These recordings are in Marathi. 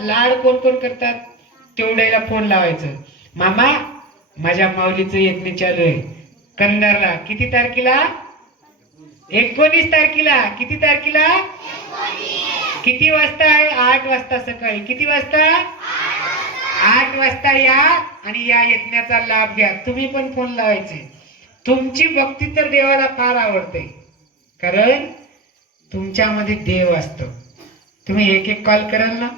लाड कोण कोण करतात? तेवढ्याला फोन लावायचं. मामा माझ्या माऊलीचं यज्ञ चालू आहे. कंधारला. किती तारखेला? एकोणीस तारखेला. किती तारखेला? किती वाजता आहे? आठ वाजता सकाळी. किती वाजता? आठ वाजता या आणि या यज्ञाचा लाभ घ्या. तुम्ही पण फोन लावायचे. तुमची भक्ती तर देवाला फार आवडते. कारण तुमच्यामध्ये देव असतो. तुम्ही एक एक कॉल कराल ना?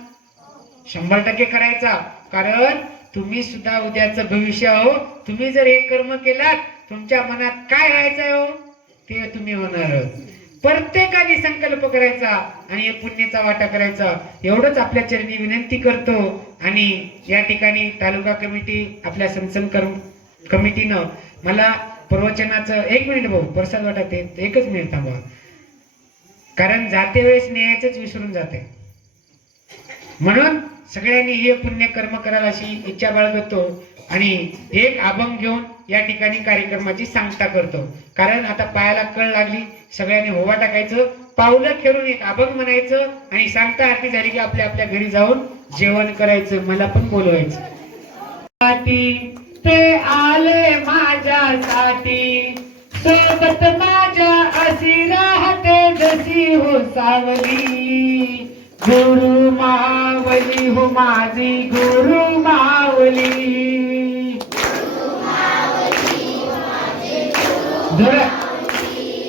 शंभर टक्के करायचा. कारण तुम्ही सुद्धा उद्याचं भविष्य हो तुम्ही जर हे कर्म केलात तुमच्या मनात काय व्हायचं हो? ते तुम्ही होणार. प्रत्येकाने संकल्प करायचा आणि पुण्याचा वाटा करायचा. एवढंच आपल्या चरणी विनंती करतो. आणि या ठिकाणी तालुका कमिटी आपल्या सनसन कमिटीनं मला प्रवचनाचं एक मिनिट भाऊ प्रसाद वाटत एकच मिनिट थांबा कारण जाते वेळेस न्यायचंच विसरून जाते. म्हणून सगळ्यांनी हे पुण्य कर्म करायला अशी इच्छा बाळगतो आणि एक अभंग घेऊन या ठिकाणी कार्यक्रमाची सांगता करतो. कारण आता पायाला कळ लागली सगळ्यांनी होवा टाकायचं पावलं खेळून एक अभंग म्हणायचं आणि सांगता आरती झाली की आपल्या आपल्या घरी जाऊन जेवण करायचं मला पण बोलवायचं. साठी ते आले माझ्यासाठी सोबत माझ्या अशी राहते जशी हो सावली. गुरु मावली हो माझी गुरु मावली.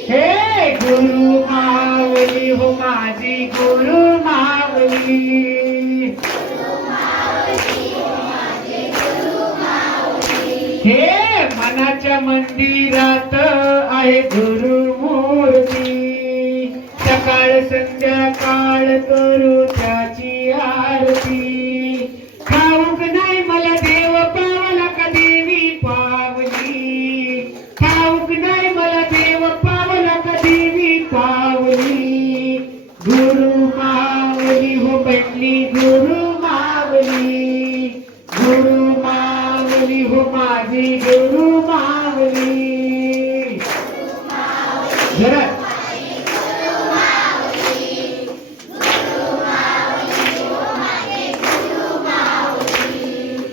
हे गुरु मावली हो माझी गुरु मावली. हे मनाच्या मंदिरात आहे गुरु मूर्ती. संध्याकाळ करू त्याची आरती. ठाऊक नाही मला देव पावला का देवी पावली. ठाऊक नाही मला देव पावला का देवी पावली. गुरु मावली हो बटली गुरु मावली. गुरु मावली हो माझी गुरु मावली. जरा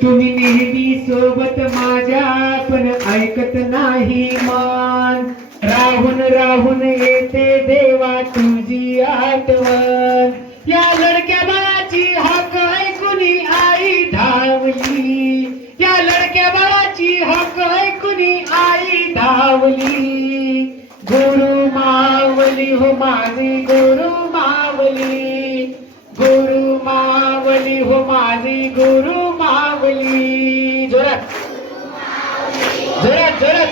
तुम्ही नेहमी सोबत माझ्या पण ऐकत नाही मान. राहून राहून येते देवा तुझी आठवण. या लडक्या बाळाची हक ऐकून आई धावली. या लडक्या बाळाची हक ऐकून आई धावली. गुरु मावली हो माझी गुरु मावली. गुरु हो माझी गुरु मावली. जोरात. जोरात जोरात.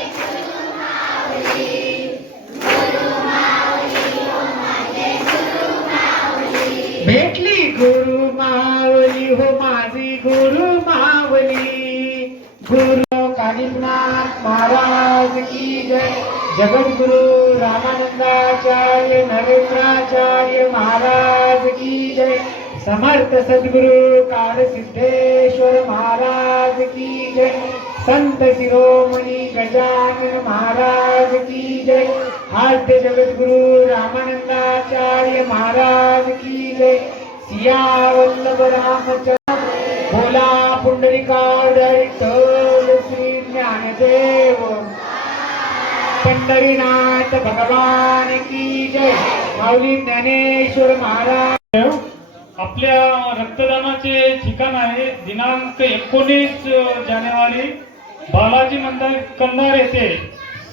भेटली गुरु मावली हो माझी गुरु मावली. गुरु कालिनाथ महाराज की जय. जगद्गुरु रामानंदाचार्य नरेंद्राचार्य महाराज समर्थ सद्गुरु काल सिद्धेश्वर महाराज की जय। संत शिरोमणी गजानन महाराज की जय। आद्य जगद्गुरु रामानंदाचार्य महाराज की जय। सिया वल्लभ रामचंद्र भोला पुंडलिका विठ्ठल श्री ज्ञानदेव। पंढरीनाथ भगवान की जय। माऊली ज्ञानेश्वर महाराज। आपल्या रक्तदानाचे ठिकाण आहे. दिनांक एकोणीस जानेवारी बालाजी मंदिर कंधार येथे.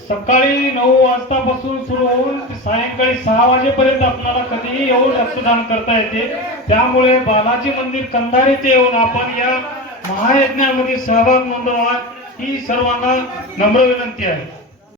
सकाळी नऊ वाजतापासून सुरू होऊन सायंकाळी सहा वाजेपर्यंत आपल्याला कधीही येऊन रक्तदान करता येते. त्यामुळे बालाजी मंदिर कंधार येथे येऊन आपण या महायज्ञामध्ये सहभाग नोंदवा. ही सर्वांना नम्र विनंती आहे.